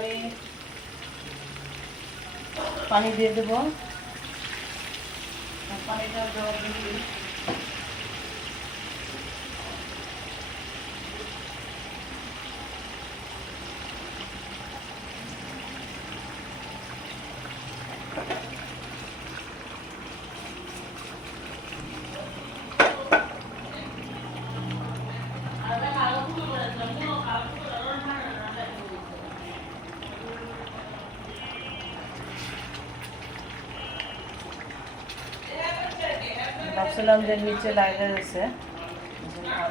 আমি পানি দিয়ে দেবো। পানিটা দেওয়ার জন্য ভাবছিলাম যে নিচে লাগে গেছে,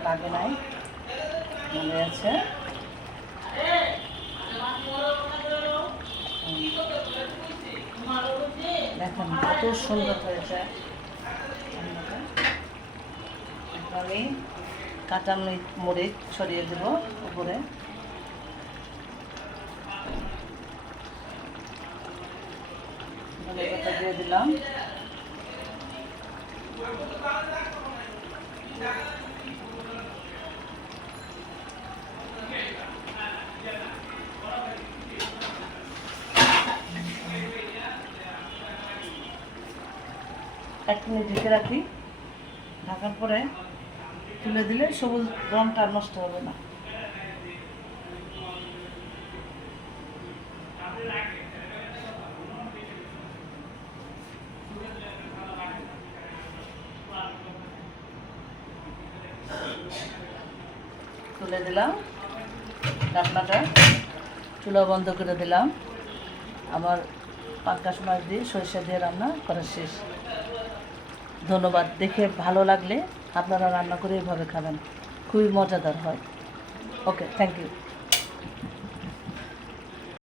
লাগে নাই, মনে আছে। দেখুন কত সুন্দর হয়েছে। আমি কাঁচা মরিচ ছড়িয়ে দেব উপরে। দিয়ে দিলাম। এক মিনিট ঢেকে রাখি, ঢাকার পরে তুলে দিলে সবুজ রঙটা নষ্ট হবে না। তুলে দিলাম ঢাকনাটা, চুলা বন্ধ করে দিলাম। আমার পাঙ্গাস মাছ দিয়ে সরিষা দিয়ে রান্না করা শেষ। ধন্যবাদ। দেখে ভালো লাগলে আপনারা রান্না করে এভাবে খাবেন, খুবই মজাদার হয়। ওকে, থ্যাংক ইউ।